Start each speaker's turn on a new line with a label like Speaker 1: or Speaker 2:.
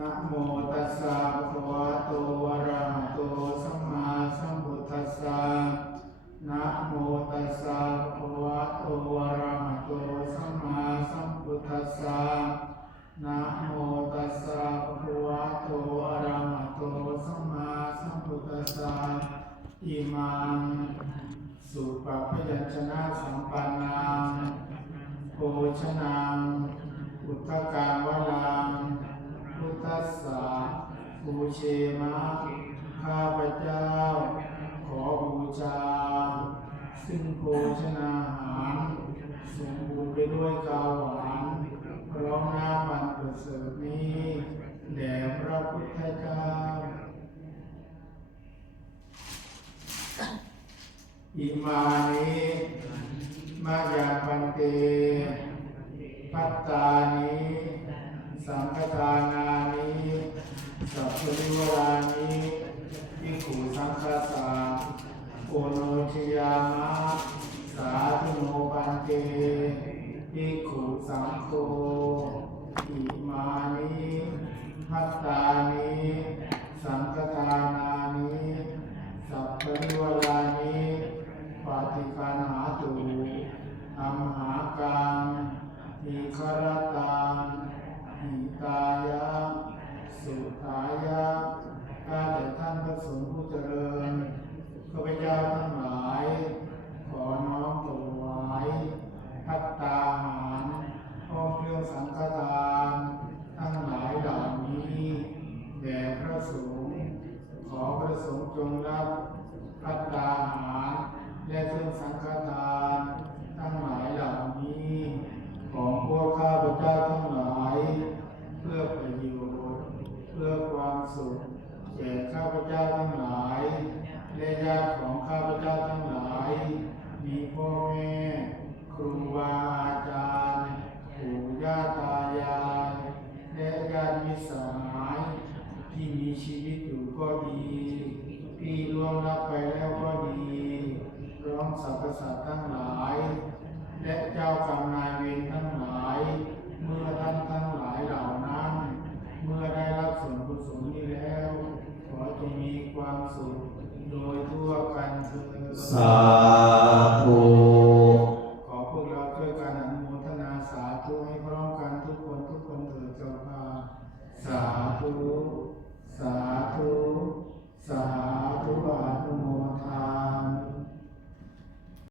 Speaker 1: นะโมตัสสะภะคะวะโตอะระหะโตสัมมาสัมพุทธัสสะนะโมตัสสะภะคะวะโตอะระหะโตสัมมาสัมพุทธัสสะนะโมตัสสะภะคะวะโตอะระหะโตสัมมาสัมพุทธัสสะอิมังสุปปยัญชนะสัมปันนังโภชนังอุทธกาวลัง พุ ทัสสะบูเชมะข้าพเจ้า ขอบูชา ซึ่งโภชนาหารสมบูรณ์ไปด้วยกาวหวานพร้อมน้ำมันประเสริฐนี้แด่พระพุทธเจ้าอิมานิมายังปันเต ปัตตานิ สังฆทานานิ โอโนชยามะสาธุโนปันเตภิกขุสังโฆอิมานิพัตตานิสังฆทานานิสัพพิวรานิปาติคันาตุอัมหากังอิคารตังอิตายะสุขายะข้าแต่ท่านพระสงฆ์ผู้เจริญ ข้าพเจ้าทั้งหลาย ขอน้อมถวายพัตตาหารพร้อมเครื่องสังฆทาน ทั้งหลายเหล่านี้แด่พระสงฆ์ขอพระสงฆ์จงรับพัตตาหารและเครื่องสังฆทานทั้งหลายเหล่านี้ ของพวกข้าพเจ้าทั้งหลาย เพื่อประโยชน์เพื่อความสุขแก่ข้าพเจ้าทั้งหลาย และญาติของข้าพเจ้าทั้งหลาย มีพ่อแม่ครูบาอาจารย์ปู่ย่าตายาย และญาติมิตรสหาย ที่มีชีวิตอยู่ก็ดี ที่ล่วงลับไปแล้วก็ดีพร้อมสรรพสัตว์ทั้งหลาย และเจ้ากรรมนายเวรทั้งหลาย เมื่อท่านทั้งหลายเหล่านั้น เมื่อได้รับส่วนกุศลนี้แล้ว ขอจงมีความสุขโดยทั่วกันเถิด
Speaker 2: สา